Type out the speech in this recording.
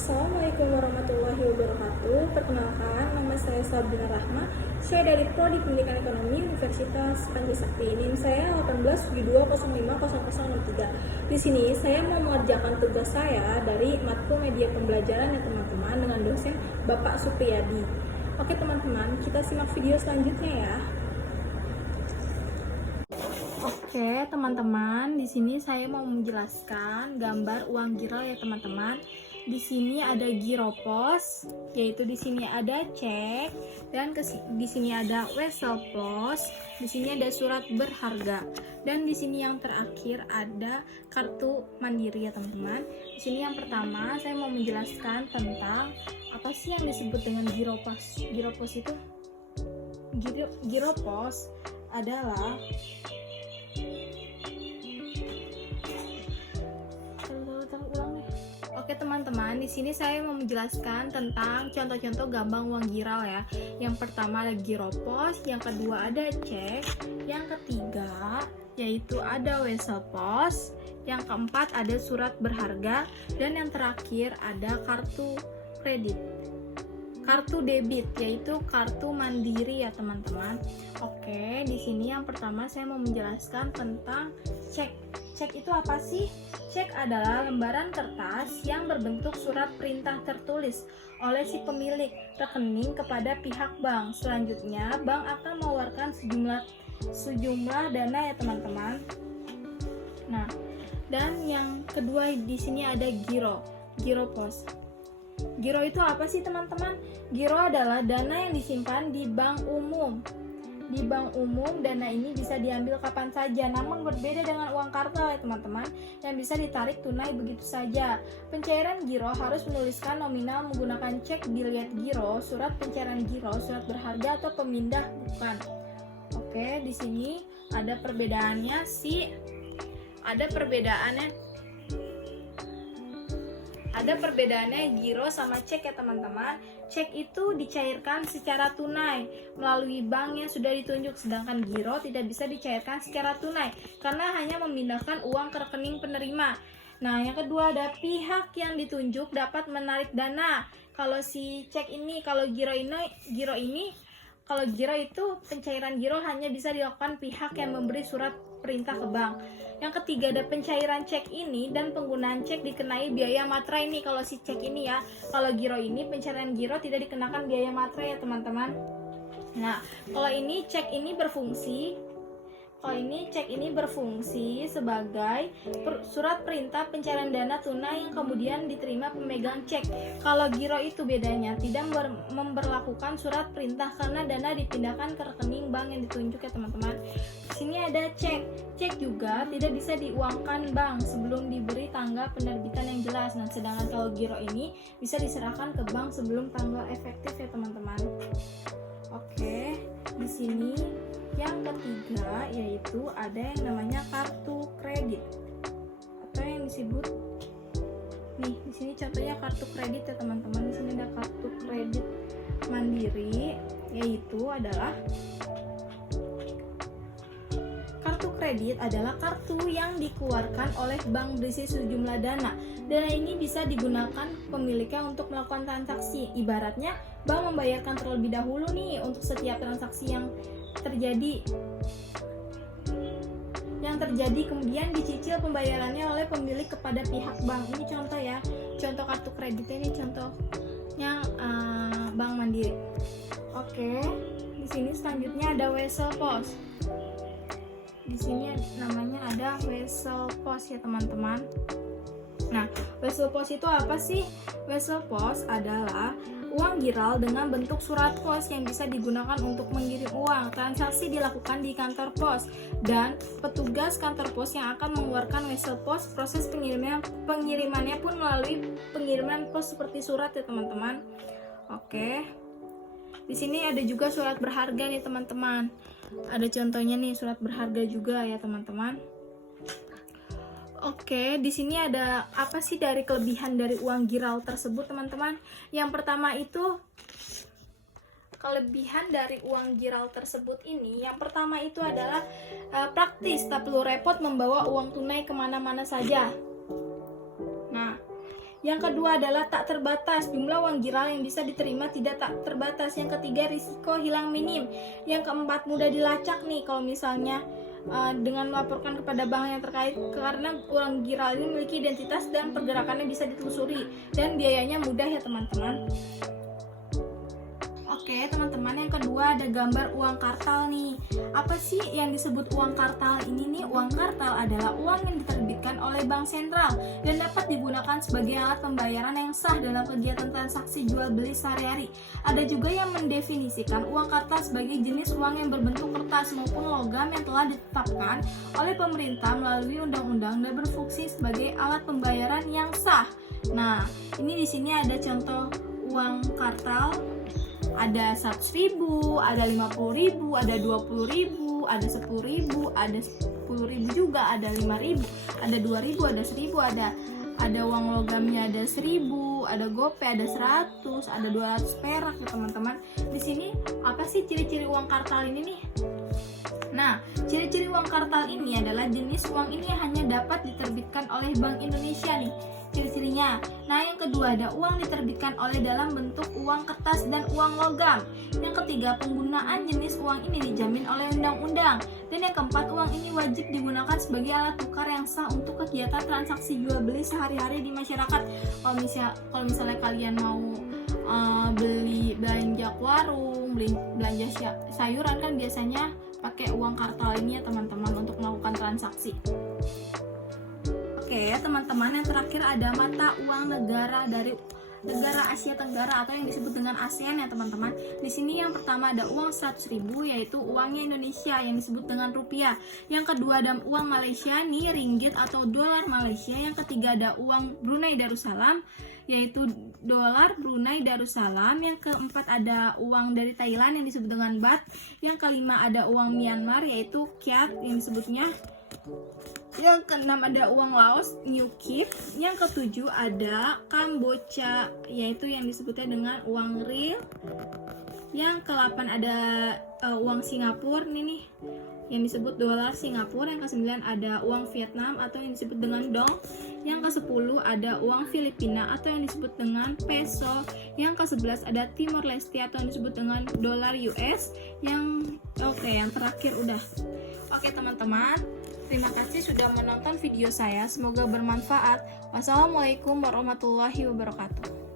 Assalamualaikum warahmatullahi wabarakatuh. Perkenalkan, nama saya Sabrina Rahma. Saya dari Prodi Pendidikan Ekonomi Universitas Pancasakti. NIM saya 1872050063. Di sini saya mau mengerjakan tugas saya dari matkul media pembelajaran ya teman-teman dengan dosen Bapak Supriyadi. Oke teman-teman, kita simak video selanjutnya ya. Oke teman-teman, di sini saya mau menjelaskan gambar uang giro ya teman-teman. Di sini ada giro pos, yaitu di sini ada cek, dan di sini ada wesel pos, di sini ada surat berharga, dan di sini yang terakhir ada kartu mandiri ya teman-teman. Di sini yang pertama saya mau menjelaskan tentang apa sih yang disebut dengan giro pos. Giro pos itu giro pos adalah Oke teman-teman, di sini saya mau menjelaskan tentang contoh-contoh gambar uang giral ya. Yang pertama ada giro pos, yang kedua ada cek, yang ketiga yaitu ada wesel pos, yang keempat ada surat berharga, dan yang terakhir ada kartu kredit. Kartu debit yaitu kartu mandiri ya teman-teman. Oke, di sini yang pertama saya mau menjelaskan tentang cek. Cek itu apa sih? Cek adalah lembaran kertas yang berbentuk surat perintah tertulis oleh si pemilik rekening kepada pihak bank. Selanjutnya, bank akan mengeluarkan sejumlah dana ya teman-teman. Nah, dan yang kedua di sini ada giro pos. Giro itu apa sih teman-teman? Giro adalah dana yang disimpan di bank umum. Di bank umum, dana ini bisa diambil kapan saja, namun berbeda dengan uang kartal ya teman-teman, yang bisa ditarik tunai begitu saja. Pencairan giro harus menuliskan nominal menggunakan cek, biliet giro, surat pencairan giro, surat berharga, atau pemindah bukan. Oke, di sini ada perbedaannya Ada perbedaannya giro sama cek ya teman-teman. Cek itu dicairkan secara tunai melalui bank yang sudah ditunjuk, sedangkan giro tidak bisa dicairkan secara tunai karena hanya memindahkan uang ke rekening penerima. Nah, yang kedua ada pihak yang ditunjuk dapat menarik dana. Kalau si cek ini, kalau giro itu pencairan giro hanya bisa dilakukan pihak yang memberi surat perintah ke bank. Yang ketiga ada pencairan cek ini dan penggunaan cek dikenai biaya materai ini. Kalau si cek ini ya, kalau giro ini pencairan giro tidak dikenakan biaya materai ya teman-teman. Nah, kalau ini cek ini berfungsi sebagai surat perintah pencairan dana tunai yang kemudian diterima pemegang cek. Kalau giro itu bedanya tidak memberlakukan surat perintah karena dana dipindahkan ke rekening bank yang ditunjuk ya teman-teman. Di sini ada cek. Cek juga tidak bisa diuangkan bank sebelum diberi tanggal penerbitan yang jelas. Nah, sedangkan kalau giro ini bisa diserahkan ke bank sebelum tanggal efektif ya teman-teman. Oke, di sini yang ketiga yaitu ada yang namanya kartu kredit atau yang disebut nih di sini contohnya kartu kredit ya teman-teman. Di sini ada kartu kredit mandiri, yaitu adalah kartu kredit adalah kartu yang dikeluarkan oleh bank berisi sejumlah dana. Dana ini bisa digunakan pemiliknya untuk melakukan transaksi. Ibaratnya bank membayarkan terlebih dahulu nih untuk setiap transaksi yang terjadi kemudian dicicil pembayarannya oleh pemilik kepada pihak bank. Ini contoh ya, contoh kartu kreditnya, ini contohnya Bank Mandiri. Oke, di sini selanjutnya ada wesel pos. Di sini namanya ada wesel pos ya teman-teman. Nah, wesel pos itu apa sih? Wesel pos adalah uang giral dengan bentuk surat pos yang bisa digunakan untuk mengirim uang. Transaksi dilakukan di kantor pos dan petugas kantor pos yang akan mengeluarkan wesel pos. Proses pengirimannya pun melalui pengiriman pos seperti surat ya teman-teman. Oke. Di sini ada juga surat berharga nih teman-teman. Ada contohnya nih surat berharga juga ya teman-teman. Oke, di sini ada apa sih dari kelebihan dari uang giral tersebut, teman-teman? Yang pertama itu kelebihan dari uang giral tersebut ini, yang pertama itu adalah praktis, tak perlu repot membawa uang tunai kemana-mana saja. Nah, Yang kedua adalah tak terbatas, jumlah uang giral yang bisa diterima tidak tak terbatas. Yang ketiga, risiko hilang minim. Yang keempat, mudah dilacak nih kalau misalnya dengan melaporkan kepada bank yang terkait, karena uang giral ini memiliki identitas dan pergerakannya bisa ditelusuri dan biayanya mudah ya teman-teman. Oke teman-teman, yang kedua ada gambar uang kartal nih. Apa sih yang disebut uang kartal ini nih? Uang kartal adalah uang yang diterbitkan oleh bank sentral dan dapat digunakan sebagai alat pembayaran yang sah dalam kegiatan transaksi jual beli sehari-hari. Ada juga yang mendefinisikan uang kartal sebagai jenis uang yang berbentuk kertas maupun logam yang telah ditetapkan oleh pemerintah melalui undang-undang dan berfungsi sebagai alat pembayaran yang sah. Nah, ini di sini ada contoh uang kartal. Ada 100.000, ada 50.000, ada 20.000, ada 10.000, ada 10.000 juga, ada 5.000, ada 2.000, ada 1.000, ada uang logamnya ada 1.000, ada gope, ada 100, ada 200 perak ya teman-teman. Di sini apa sih ciri-ciri uang kartal ini nih? Nah, ciri-ciri uang kartal ini adalah jenis uang ini hanya dapat diterbitkan oleh Bank Indonesia nih. Ciri-cirinya. Nah, yang kedua ada uang diterbitkan oleh dalam bentuk uang kertas dan uang logam. Yang ketiga, penggunaan jenis uang ini dijamin oleh undang-undang. Dan yang keempat, uang ini wajib digunakan sebagai alat tukar yang sah untuk kegiatan transaksi jual beli sehari-hari di masyarakat. Kalau misalnya kalian mau beli belanja ke warung, belanja sayuran kan biasanya pakai uang kartal ini ya teman-teman untuk melakukan transaksi. Oke teman-teman, yang terakhir ada mata uang negara dari negara Asia Tenggara atau yang disebut dengan ASEAN ya teman-teman. Di sini yang pertama ada uang 100.000 yaitu uangnya Indonesia yang disebut dengan rupiah. Yang kedua ada uang Malaysia nih ringgit atau dolar Malaysia. Yang ketiga ada uang Brunei Darussalam yaitu dolar Brunei Darussalam. Yang keempat ada uang dari Thailand yang disebut dengan baht. Yang kelima ada uang Myanmar yaitu kyat yang disebutnya. Yang keenam ada uang Laos, New Kip. Yang ketujuh ada Kamboja, yaitu yang disebutnya dengan uang riel. Yang ke-8 ada uang Singapura nih, yang disebut dolar Singapura. Yang ke-9 ada uang Vietnam atau yang disebut dengan dong. Yang ke-10 ada uang Filipina atau yang disebut dengan peso. Yang ke-11 ada Timor Leste atau yang disebut dengan dolar US. Yang terakhir udah. Oke teman-teman, terima kasih sudah menonton video saya. Semoga bermanfaat. Wassalamualaikum warahmatullahi wabarakatuh.